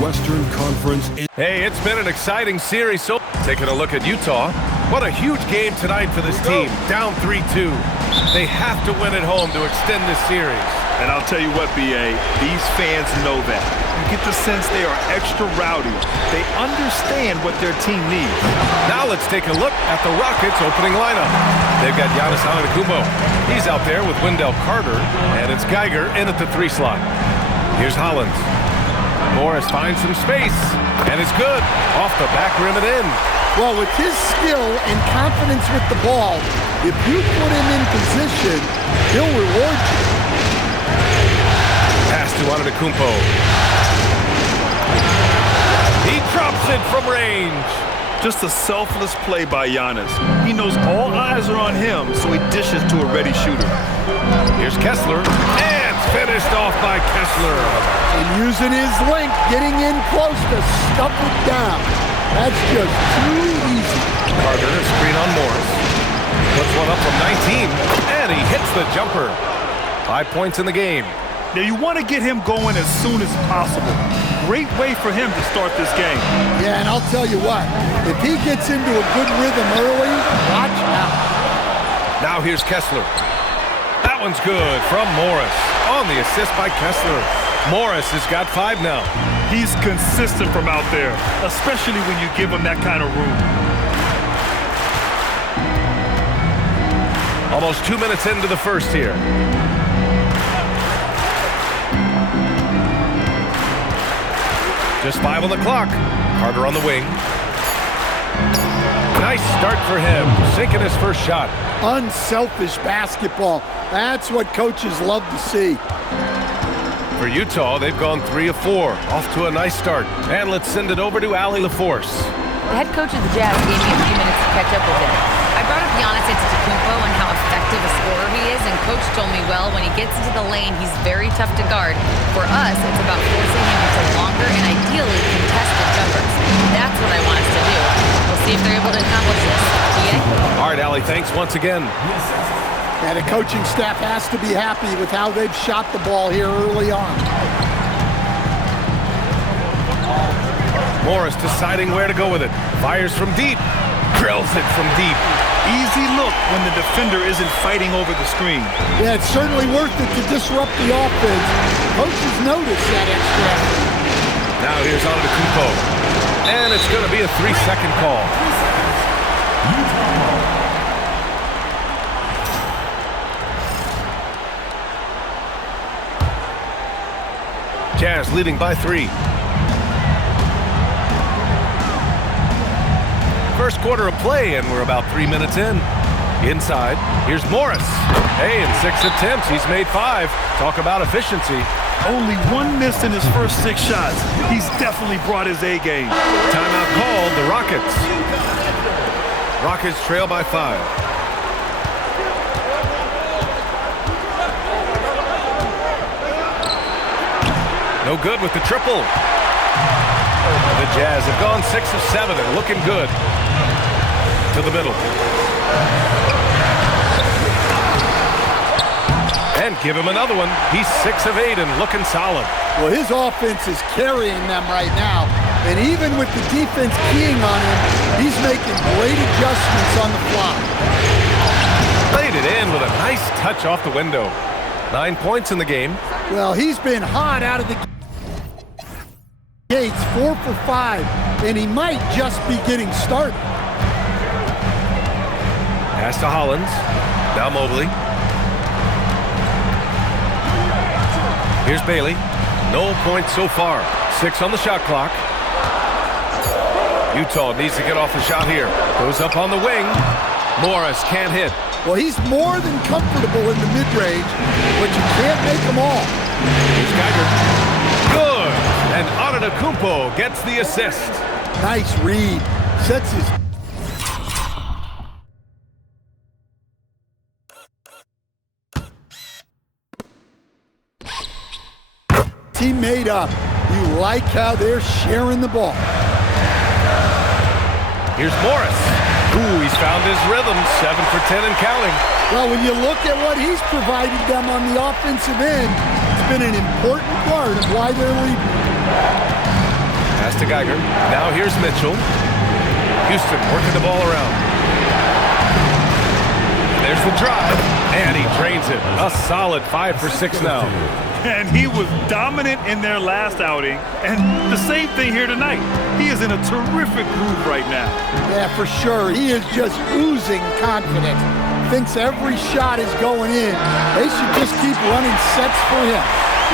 Western Conference. Hey, it's been an exciting series. So taking a look at Utah. What a huge game tonight for this team. Down 3-2. They have to win at home to extend this series. And I'll tell you what, B.A., these fans know that. You get the sense they are extra rowdy. They understand what their team needs. Now let's take a look at the Rockets' opening lineup. They've got Giannis Antetokounmpo. He's out there with Wendell Carter, and it's Geiger in at the 3 slot. Here's Hollins. Morris finds some space, and it's good. Off the back rim and in. Well, with his skill and confidence with the ball, if you put him in position, he'll reward you. Pass to Antetokounmpo. He drops it from range. Just a selfless play by Giannis. He knows all eyes are on him, so he dishes to a ready shooter. Here's Kessler, and finished off by Kessler. And using his length, getting in close to stuff it down. That's just too easy. Carter, a screen on Morris. Puts one up from 19, and he hits the jumper. 5 points in the game. Now you want to get him going as soon as possible. Great way for him to start this game. Yeah, and I'll tell you what, if he gets into a good rhythm early, watch out. Now here's Kessler. That one's good from Morris. On the assist by Kessler. Morris has got 5 now. He's consistent from out there, especially when you give him that kind of room. Almost 2 minutes into the first here. Just 5 on the clock. Carter on the wing. Nice start for him. Sinking his first shot. Unselfish basketball. That's what coaches love to see. For Utah, they've gone 3 of 4. Off to a nice start. And let's send it over to Allie LaForce. The head coach of the Jazz gave me a few minutes to catch up with him. I brought up Giannis Antetokounmpo and how effective a scorer he is, and Coach told me, well, when he gets into the lane, he's very tough to guard. For us, it's about forcing him into longer and ideally contested jumpers. That's what I want us to do. We'll see if they're able to accomplish this. PA? All right, Allie, thanks once again. And the coaching staff has to be happy with how they've shot the ball here early on. Morris deciding where to go with it. Fires from deep. Drills it from deep. Easy look when the defender isn't fighting over the screen. Yeah, it's certainly worth it to disrupt the offense. Coaches notice that extra effort. Now here's Antetokounmpo. And it's going to be a 3-second call. Jazz leading by 3. First quarter of play, and we're about 3 minutes in. Inside, here's Morris. Hey, in 6 attempts, he's made 5. Talk about efficiency. Only 1 miss in his first 6 shots. He's definitely brought his A game. Timeout called, the Rockets. Rockets trail by 5. No good with the triple. The Jazz have gone 6 of 7 and looking good. To the middle. And give him another one. He's 6 of 8 and looking solid. Well, his offense is carrying them right now. And even with the defense keying on him, he's making great adjustments on the fly. Laid it in with a nice touch off the window. 9 points in the game. Well, he's been hot out of the gates, 4 for 5, and he might just be getting started. Pass to Hollins. Now Mobley. Here's Bailey. No points so far. 6 on the shot clock. Utah needs to get off the shot here. Goes up on the wing. Morris can't hit. Well, he's more than comfortable in the mid-range, but you can't make them all. Here's Geiger. Good. And Antetokounmpo gets the assist. Nice read. Sets his... Team made up. You like how they're sharing the ball. Here's Morris. Ooh, he's found his rhythm. 7 for 10 and counting. Well, when you look at what he's provided them on the offensive end, it's been an important part of why they're leading. to Geiger. Now here's Mitchell. Houston working the ball around. There's the drive, and he drains it. A solid 5 for 6 now. And he was dominant in their last outing, and the same thing here tonight. He is in a terrific groove right now. Yeah, for sure. He is just oozing confidence. Thinks every shot is going in. They should just keep running sets for him.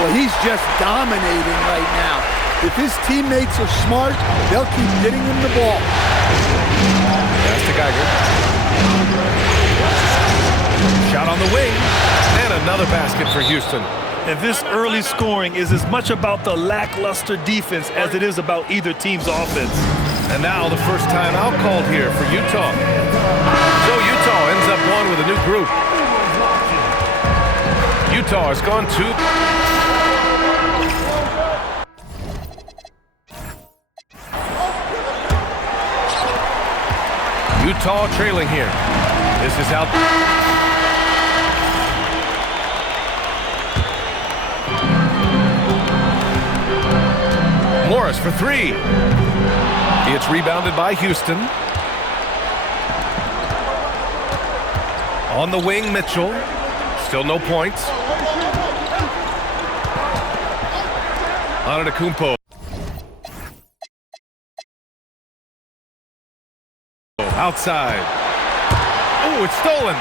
Well, he's just dominating right now. If his teammates are smart, they'll keep getting him the ball. Pass to Geiger. Shot on the wing, and another basket for Houston. And this early scoring is as much about the lackluster defense as it is about either team's offense. And now the first timeout called here for Utah. So Utah ends up going with a new group. Utah has gone to... Utah trailing here. This is out... Morris for 3. It's rebounded by Houston. On the wing, Mitchell. Still no points. Antetokounmpo. Outside. Oh, it's stolen.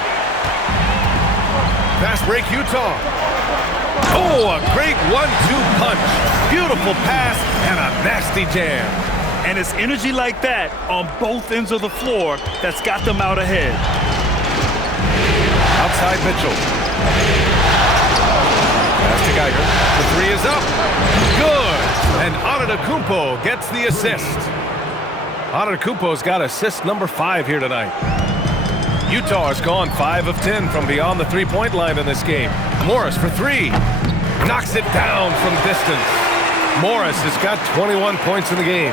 Fast break, Utah. Oh, a great 1-2 punch. Beautiful pass and a nasty jam. And it's energy like that on both ends of the floor that's got them out ahead. Outside Mitchell. Pass to Geiger. The 3 is up. Good. And Antetokounmpo gets the assist. Antetokounmpo's got assist number 5 here tonight. Utah has gone 5 of 10 from beyond the three-point line in this game. Morris for 3. Knocks it down from distance. Morris has got 21 points in the game.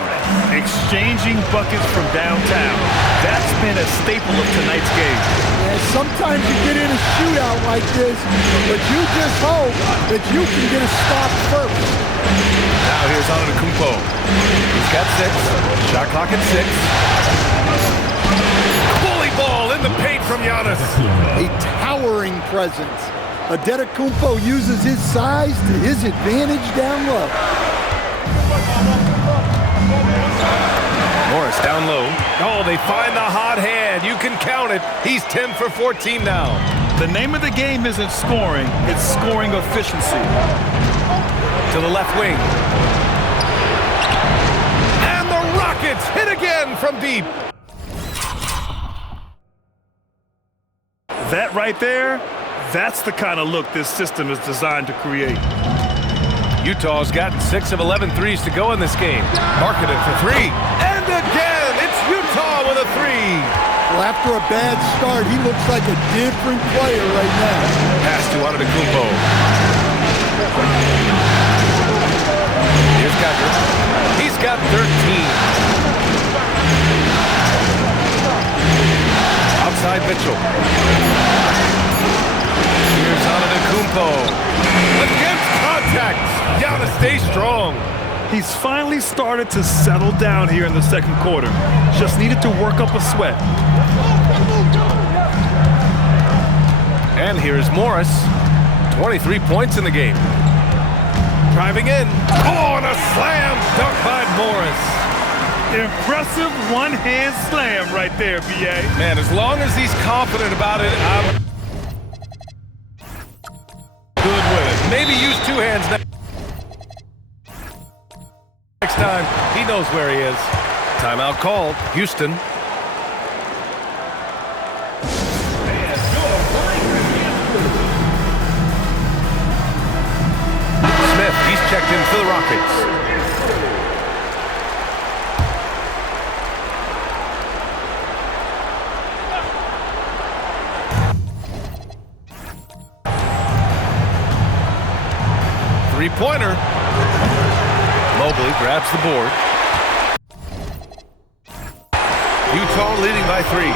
Exchanging buckets from downtown. That's been a staple of tonight's game. Yeah, sometimes you get in a shootout like this, but you just hope that you can get a stop first. Now here's Antetokounmpo. He's got 6. Shot clock at 6. Bully ball in the paint from Giannis. A towering presence. Antetokounmpo uses his size to his advantage down low. Morris down low. Oh, they find the hot hand. You can count it. He's 10 for 14 now. The name of the game isn't scoring, it's scoring efficiency. To the left wing. And the Rockets hit again from deep. That right there, that's the kind of look this system is designed to create. Utah's gotten 6 of 11 threes to go in this game. Marketed for 3. And again, it's Utah with a 3. Well, after a bad start, he looks like a different player right now. Pass to Antetokounmpo. Here's Geiger. He's got 13. Outside Mitchell. Here's Antetokounmpo. Against contact. Giannis stays strong. He's finally started to settle down here in the second quarter. Just needed to work up a sweat. And here's Morris. 23 points in the game. Driving in. Oh, and a slam dunk by Morris. Impressive one-hand slam right there, B.A. Man, as long as he's confident about it, I'm good with it. Maybe use 2 hands next time. He knows where he is. Timeout called. Houston. Smith, he's checked in for the Rockets. Three-pointer. Mobley grabs the board. Utah leading by 3.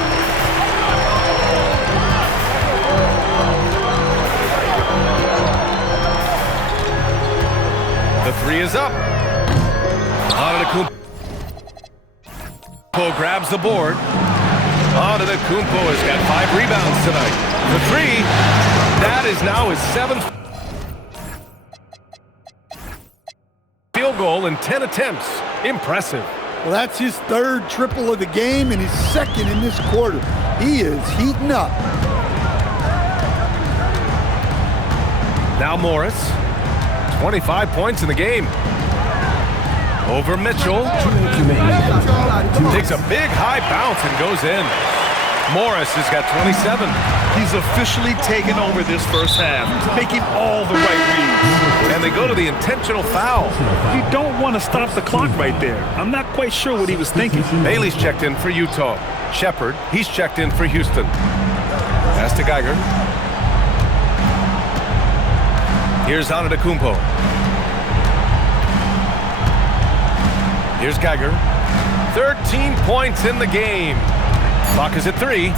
The 3 is up. Antetokounmpo. Kumpo grabs the board. Antetokounmpo has got 5 rebounds tonight. The 3, that is now his 7th field goal in 10 attempts. Impressive. Well, that's his 3rd triple of the game and his 2nd in this quarter. He is heating up. Now Morris, 25 points in the game. Over Mitchell. Takes a big high bounce and goes in. Morris has got 27. He's officially taken over this first half, making all the right reads. And they go to the intentional foul. You don't want to stop the clock right there. I'm not quite sure what he was thinking. Bailey's checked in for Utah. Shepard, he's checked in for Houston. Pass to Geiger. Here's Antetokounmpo. Here's Geiger. 13 points in the game. Clock is at 3.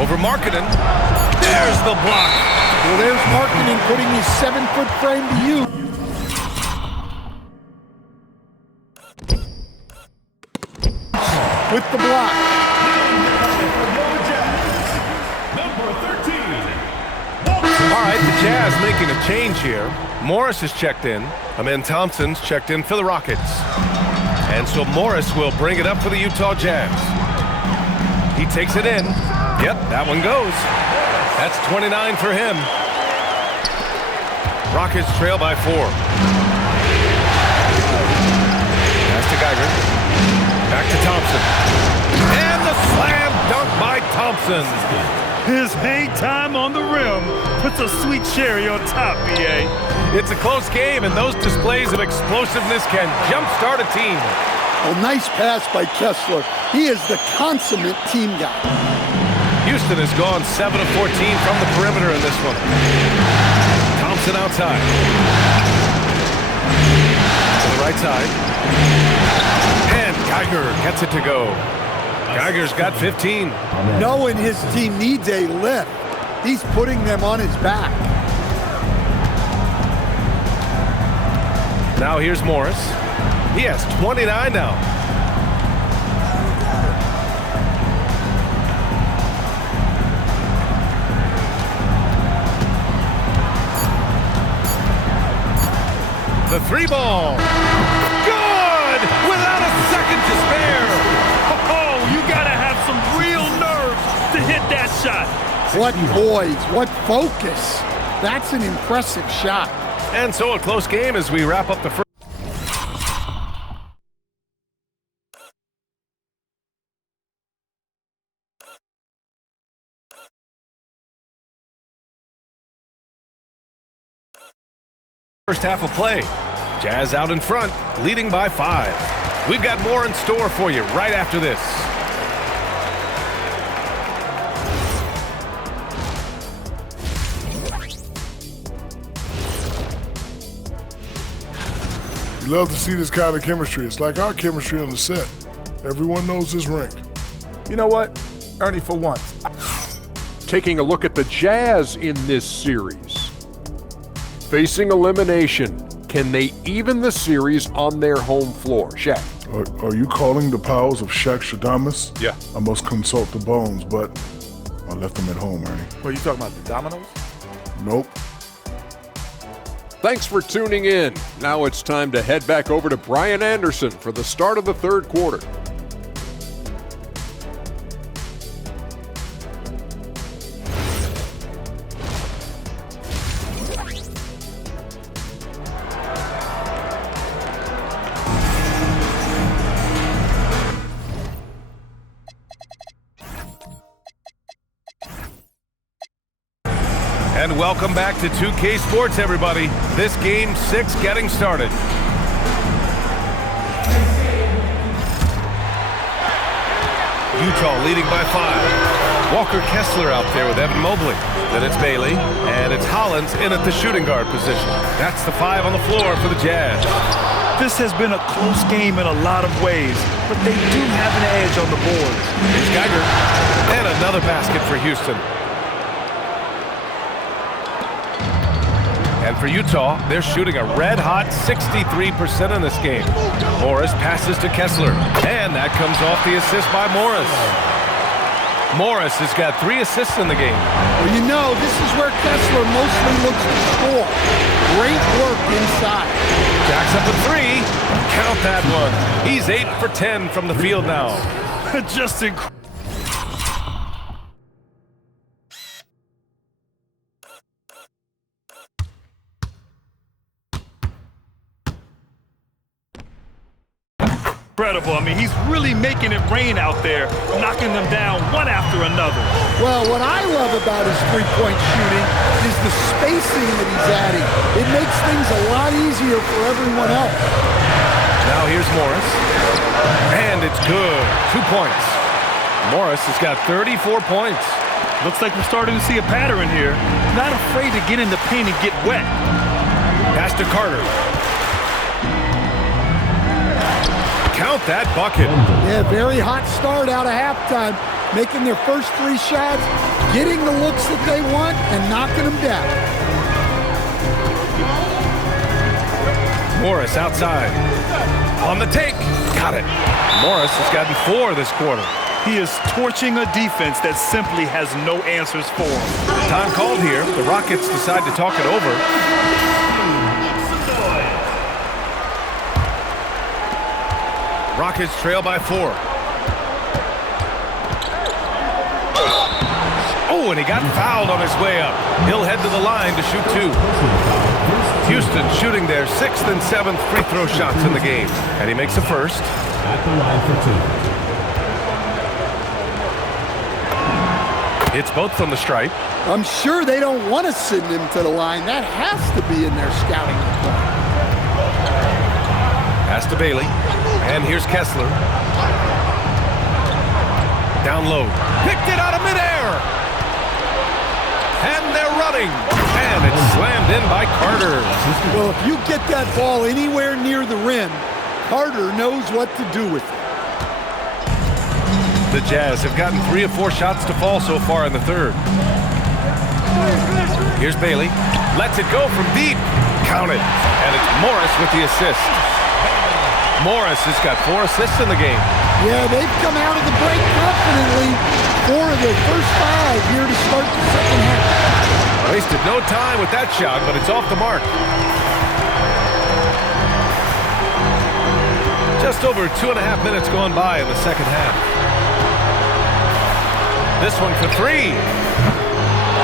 Over Markkanen. There's the block. Well, there's Markkanen putting his 7-foot frame to use. With the block. All right, the Jazz making a change here. Morris is checked in. Amen Thompson's checked in for the Rockets. And so Morris will bring it up for the Utah Jazz. He takes it in. Yep, that one goes. That's 29 for him. Rockets trail by 4. Pass to Geiger. Back to Thompson. And the slam dunk by Thompson. His hang time on the rim puts a sweet cherry on top, BA. It's a close game, and those displays of explosiveness can jumpstart a team. A nice pass by Kessler. He is the consummate team guy. Houston has gone 7 of 14 from the perimeter in this one. Thompson outside. To the right side. And Geiger gets it to go. Geiger's got 15. Knowing his team needs a lift, he's putting them on his back. Now here's Morris. He has 29 now. The 3 ball. Good! Without a second to spare. Oh, you gotta have some real nerve to hit that shot. What poise, what focus. That's an impressive shot. And so a close game as we wrap up the first. First half of play. Jazz out in front, leading by 5. We've got more in store for you right after this. You love to see this kind of chemistry. It's like our chemistry on the set. Everyone knows this rink. You know what, Ernie, for once. Taking a look at the Jazz in this series. Facing elimination, can they even the series on their home floor? Shaq. Are you calling the powers of Shaq Shadamas? Yeah. I must consult the bones, but I left them at home, Ernie. What, are you talking about, the dominoes? Nope. Thanks for tuning in. Now it's time to head back over to Brian Anderson for the start of the third quarter. And welcome back to 2K Sports, everybody. This game 6 getting started. Utah leading by 5. Walker Kessler out there with Evan Mobley. Then it's Bailey, and it's Hollins in at the shooting guard position. That's the 5 on the floor for the Jazz. This has been a close game in a lot of ways, but they do have an edge on the boards. Here's Geiger, and another basket for Houston. And for Utah, they're shooting a red-hot 63% in this game. Morris passes to Kessler, and that comes off the assist by Morris. Morris has got 3 assists in the game. Well, you know, this is where Kessler mostly looks to score. Great work inside. Jacks up a 3. Count that one. He's 8 for 10 from the field now. Just incredible. I mean, he's really making it rain out there, knocking them down one after another. Well, what I love about his three-point shooting is the spacing that he's adding. It makes things a lot easier for everyone else. Now here's Morris. And it's good. 2 points. Morris has got 34 points. Looks like we're starting to see a pattern here. Not afraid to get in the paint and get wet. Pass to Carter. Count that bucket. Yeah, very hot start out of halftime. Making their first 3 shots, getting the looks that they want, and knocking them down. Morris outside. On the take. Got it. Morris has gotten 4 this quarter. He is torching a defense that simply has no answers for him. Time called here. The Rockets decide to talk it over. Rockets trail by 4. Oh, and he got fouled on his way up. He'll head to the line to shoot 2. Houston shooting their 6th and 7th free throw shots in the game. And he makes the first. At the line for 2. It's both from the stripe. I'm sure they don't want to send him to the line. That has to be in their scouting report. Pass to Bailey. And here's Kessler. Down low. Picked it out of midair. And they're running. And it's slammed in by Carter. Well, if you get that ball anywhere near the rim, Carter knows what to do with it. The Jazz have gotten 3 of 4 shots to fall so far in the third. Here's Bailey. Lets it go from deep. Count it. And it's Morris with the assist. Morris has got 4 assists in the game. Yeah, they've come out of the break confidently. 4 of their first 5 here to start the second half. Wasted no time with that shot, but it's off the mark. Just over 2.5 minutes gone by in the second half. This one for 3.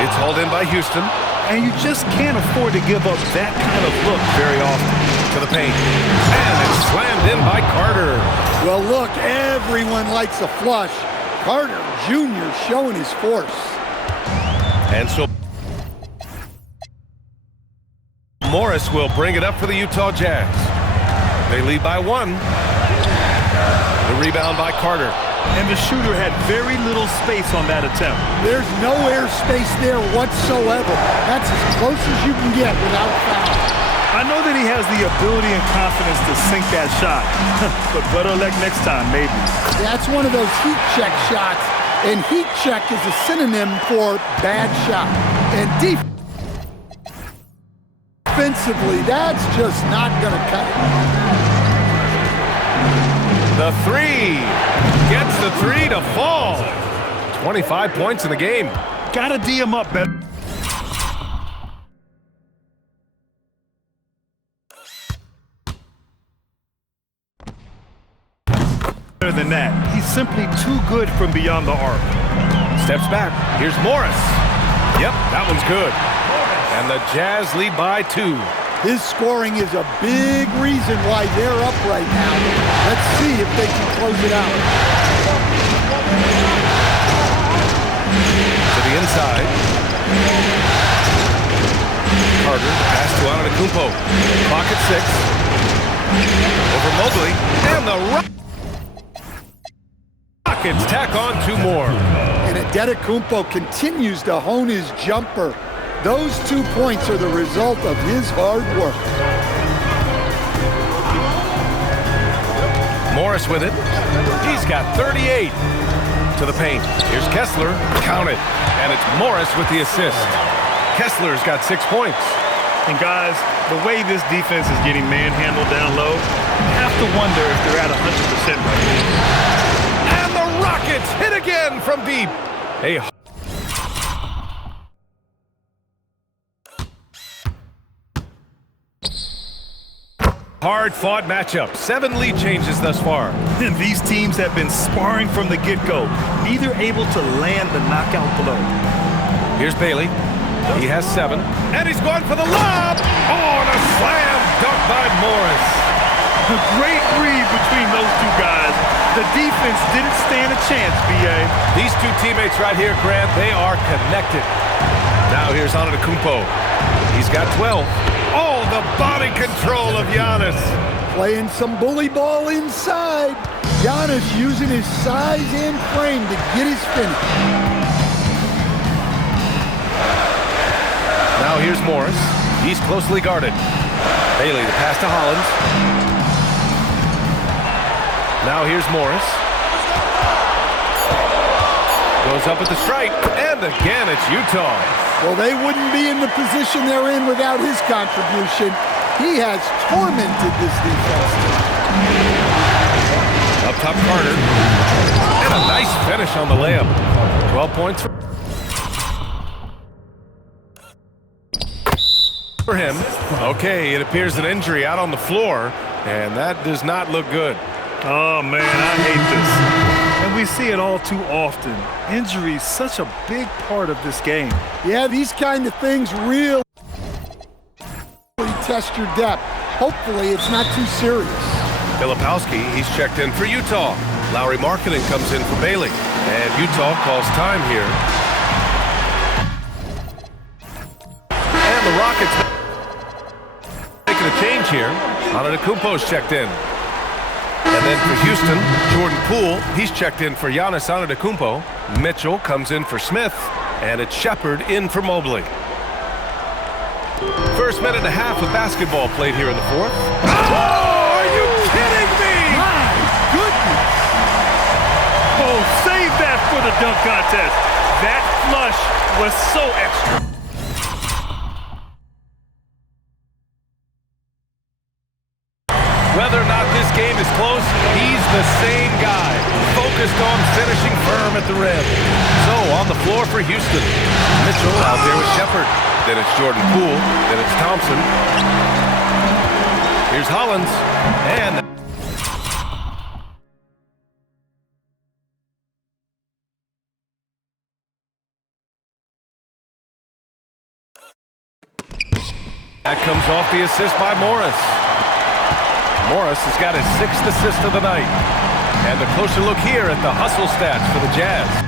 It's hauled in by Houston. And you just can't afford to give up that kind of look very often. To the paint. And it's slammed in by Carter. Well, look, everyone likes a flush. Carter Jr. showing his force. And so Morris will bring it up for the Utah Jazz. They lead by 1. The rebound by Carter. And the shooter had very little space on that attempt. There's no air space there whatsoever. That's as close as you can get without foul. I know that he has the ability and confidence to sink that shot, but better luck next time, maybe. That's one of those heat check shots, and heat check is a synonym for bad shot. And defensively, that's just not going to cut it. The 3 gets the 3 to fall. 25 points in the game. Gotta D him up better. Than that. He's simply too good from beyond the arc. Steps back. Here's Morris. Yep, that one's good. And the Jazz lead by 2. His scoring is a big reason why they're up right now. Let's see if they can close it out. To the inside. Carter, pass to Antetokounmpo. Clock at 6. Over Mobley. And the Rockets tack on 2 more. And Antetokounmpo continues to hone his jumper. Those 2 points are the result of his hard work. Morris with it. He's got 38. To the paint. Here's Kessler. Count it. And it's Morris with the assist. Kessler's got 6 points. And guys, the way this defense is getting manhandled down low, you have to wonder if they're at 100% right now. And the Rockets hit again from deep. A hard-fought matchup. 7 lead changes thus far. And these teams have been sparring from the get-go, neither able to land the knockout blow. Here's Bailey. He has 7. And he's going for the lob. Oh, and a slam dunk by Morris. A great read between those two guys. The defense didn't stand a chance, B.A. These two teammates right here, Grant, they are connected. Now here's Antetokounmpo. He's got 12. Oh, the body control of Giannis. Playing some bully ball inside. Giannis using his size and frame to get his finish. Now here's Morris. He's closely guarded. Bailey, the pass to Hollins. Now here's Morris. Goes up at the stripe. And again, it's Utah. Well, they wouldn't be in the position they're in without his contribution. He has tormented this defense. Up top, Carter. And a nice finish on the layup. 12 points for him. Okay, it appears an injury out on the floor, and that does not look good. Oh, man, I hate this. And we see it all too often. Injuries, such a big part of this game. Yeah, these kind of things really test your depth. Hopefully, it's not too serious. Filipowski, he's checked in for Utah. Lowry Markkanen comes in for Bailey. And Utah calls time here. And the Rockets making a change here. Antetokounmpo's checked in. And then for Houston, Jordan Poole, he's checked in for Giannis Antetokounmpo. Mitchell comes in for Smith, and it's Shepherd in for Mobley. First minute and a half of basketball played here in the fourth. Oh, are you kidding me? My goodness. Oh, save that for the dunk contest. That flush was so extra. Whether or not this game is close, he's the same guy, focused on finishing firm at the rim. So, on the floor for Houston, Mitchell out there with Shepherd. Then it's Jordan Poole. Then it's Thompson. Here's Hollins. And that comes off the assist by Morris. Morris has got his 6th assist of the night. And a closer look here at the hustle stats for the Jazz.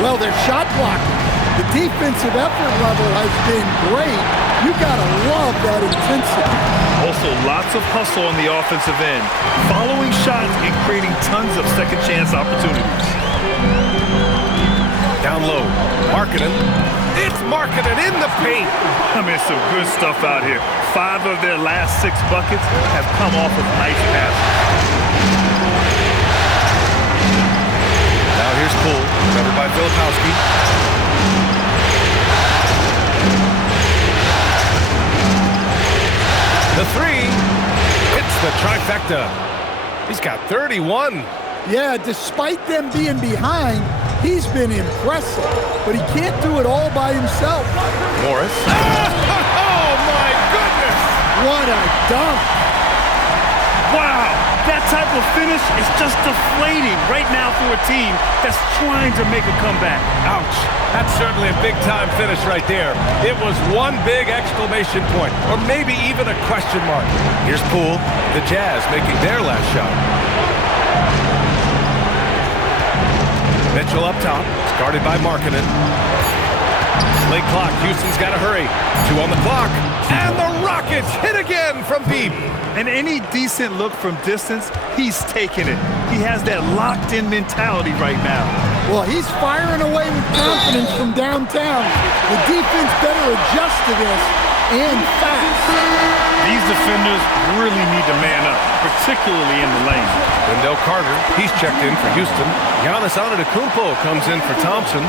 Well, their shot blocking. The defensive effort level has been great. You gotta love that intensity. Also, lots of hustle on the offensive end, following shots and creating tons of second chance opportunities. Down low, Markkanen. It's Markkanen in the paint. I mean, some good stuff out here. 5 of their last 6 buckets have come off of nice passes. Now here's Poole, covered by Filipowski. The 3 hits the trifecta. He's got 31. Yeah, despite them being behind, he's been impressive, but he can't do it all by himself. Morris. Oh, my goodness! What a dunk! Wow, that type of finish is just deflating right now for a team that's trying to make a comeback. Ouch. That's certainly a big-time finish right there. It was one big exclamation point, or maybe even a question mark. Here's Poole, the Jazz making their last shot. Mitchell up top, guarded by Markkanen. Late clock, Houston's got to hurry. 2 on the clock, and the Rockets hit again from deep. And any decent look from distance, he's taking it. He has that locked-in mentality right now. Well, he's firing away with confidence from downtown. The defense better adjust to this, and fast. These defenders really need to man up, particularly in the lane. Wendell Carter, he's checked in for Houston. Giannis Antetokounmpo comes in for Thompson.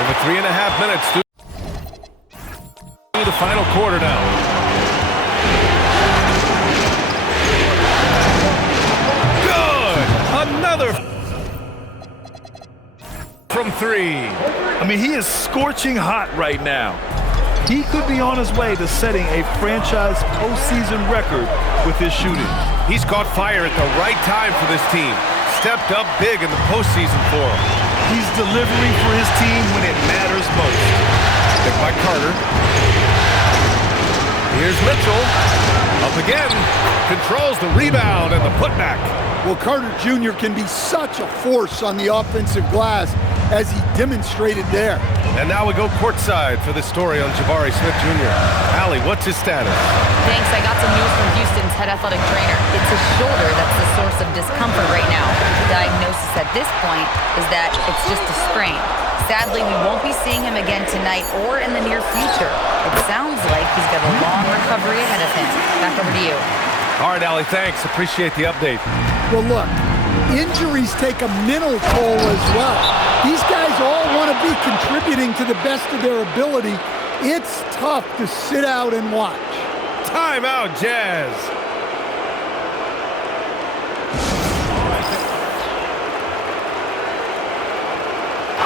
Over 3.5 minutes through the final quarter now. Another from 3. I mean, he is scorching hot right now. He could be on his way to setting a franchise postseason record with his shooting. He's caught fire at the right time for this team. Stepped up big in the postseason for him. He's delivering for his team when it matters most. Picked by Carter. Here's Mitchell. Up again. Controls the rebound and the putback. Well, Carter Jr. can be such a force on the offensive glass as he demonstrated there. And now we go courtside for the story on Jabari Smith Jr. Allie, what's his status? Thanks. I got some news from Houston's head athletic trainer. It's his shoulder that's the source of discomfort right now. The diagnosis at this point is that it's just a sprain. Sadly, we won't be seeing him again tonight or in the near future. It sounds like he's got a long recovery ahead of him. Back over to you. All right, Allie, thanks. Appreciate the update. Well, look, injuries take a mental toll as well. These guys all want to be contributing to the best of their ability. It's tough to sit out and watch. Timeout, Jazz.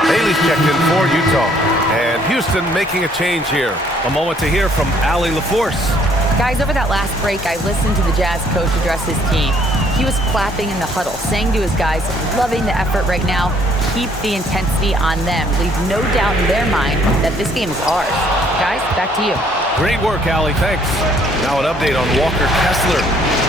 Bailey's checked in for Utah. And Houston making a change here. A moment to hear from Allie LaForce. Guys, over that last break, I listened to the Jazz coach address his team. He was clapping in the huddle, saying to his guys, loving the effort right now, keep the intensity on them. Leave no doubt in their mind that this game is ours. Guys, back to you. Great work, Allie. Thanks. Now an update on Walker Kessler.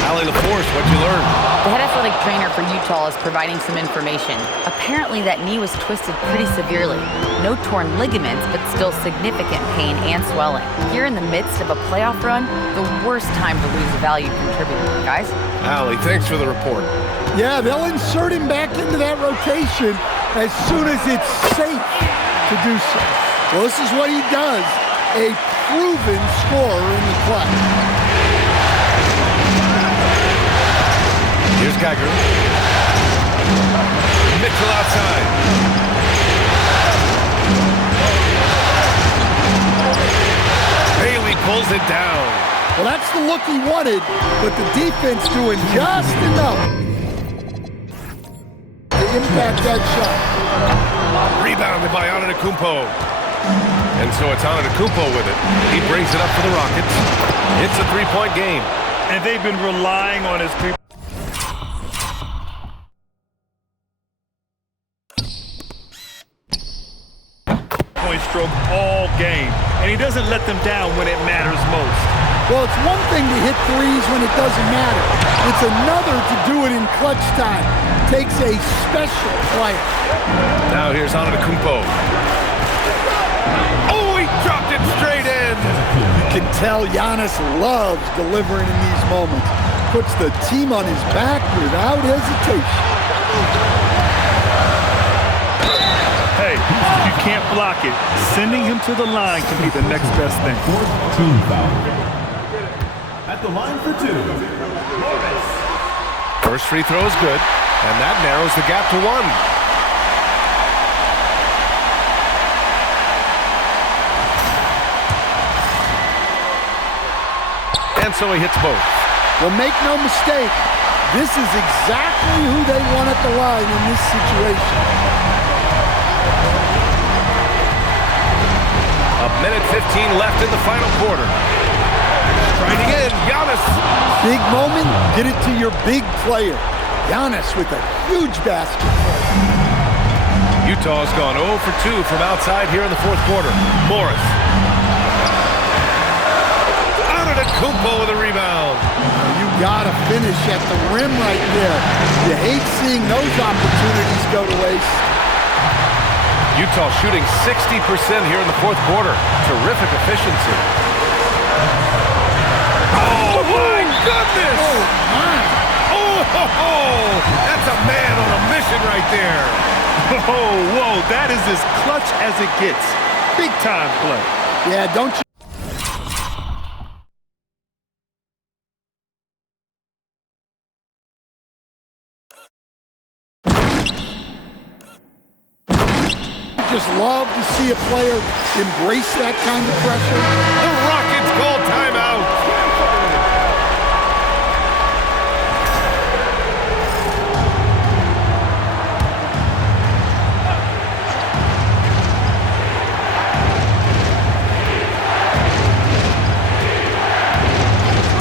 Allie LaForce, what'd you learn? The head athletic trainer for Utah is providing some information. Apparently that knee was twisted pretty severely. No torn ligaments, but still significant pain and swelling. Here in the midst of a playoff run, the worst time to lose a valued contributor. Guys? Allie, thanks for the report. Yeah, they'll insert him back into that rotation as soon as it's safe to do so. Well, this is what he does, a proven scorer in the clutch. Here's Geiger. Mitchell outside. Bailey pulls it down. Well, that's the look he wanted, but the defense doing just enough to impact that shot. Rebounded by Antetokounmpo. And so it's Antetokounmpo with it. He brings it up for the Rockets. It's a three-point game. And they've been relying on his three-point stroke all game. And he doesn't let them down when it matters most. Well, it's one thing to hit threes when it doesn't matter. It's another to do it in clutch time. Takes a special player. Now here's Antetokounmpo. Oh, he dropped it straight in. can tell Giannis loves delivering in these moments. Puts the team on his back without hesitation. Hey, if you can't block it, sending him to the line can be the next best thing. Team foul. At the line for two, Morris. First free throw is good, and that narrows the gap to 1. And so he hits both. Well, make no mistake, this is exactly who they want at the line in this situation. A minute 15 left in the final quarter. Striding in, Giannis. Big moment, get it to your big player. Giannis with a huge basket. Utah's gone 0 for 2 from outside here in the fourth quarter. Morris. Antetokounmpo with a rebound. You gotta finish at the rim right there. You hate seeing those opportunities go to waste. Utah shooting 60% here in the fourth quarter. Terrific efficiency. Oh, my goodness! Oh, my. Oh, that's a man on a mission right there. Oh, whoa, that is as clutch as it gets. Big time play. Yeah, don't you? Just love to see a player embrace that kind of pressure. The Rockets call timeout.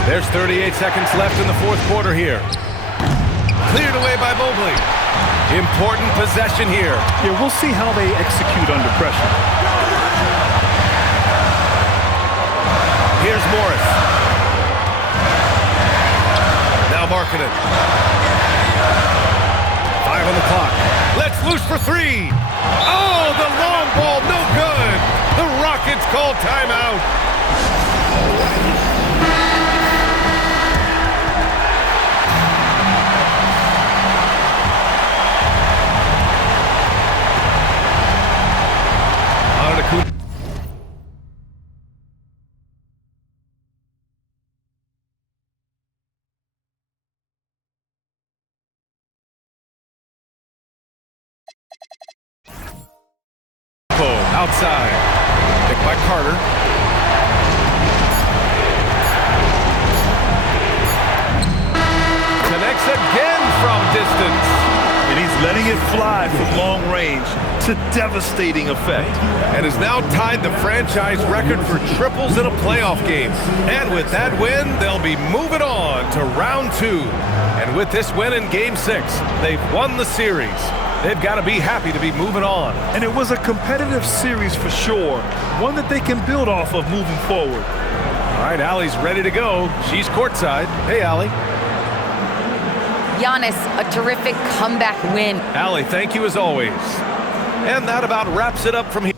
There's 38 seconds left in the fourth quarter here. Cleared away by Mobley. Important possession here. Yeah, we'll see how they execute under pressure. Here's Morris. Now Markkanen. 5 on the clock. Let's loose for 3. Oh, the long ball, no good. The Rockets call timeout. Outside. Picked by Carter. Connects again from distance. And he's letting it fly from long range to devastating effect. And has now tied the franchise record for triples in a playoff game. And with that win, they'll be moving on to round 2. And with this win in Game 6, they've won the series. They've got to be happy to be moving on. And it was a competitive series for sure. One that they can build off of moving forward. All right, Allie's ready to go. She's courtside. Hey, Allie. Giannis, a terrific comeback win. Allie, thank you as always. And that about wraps it up from here.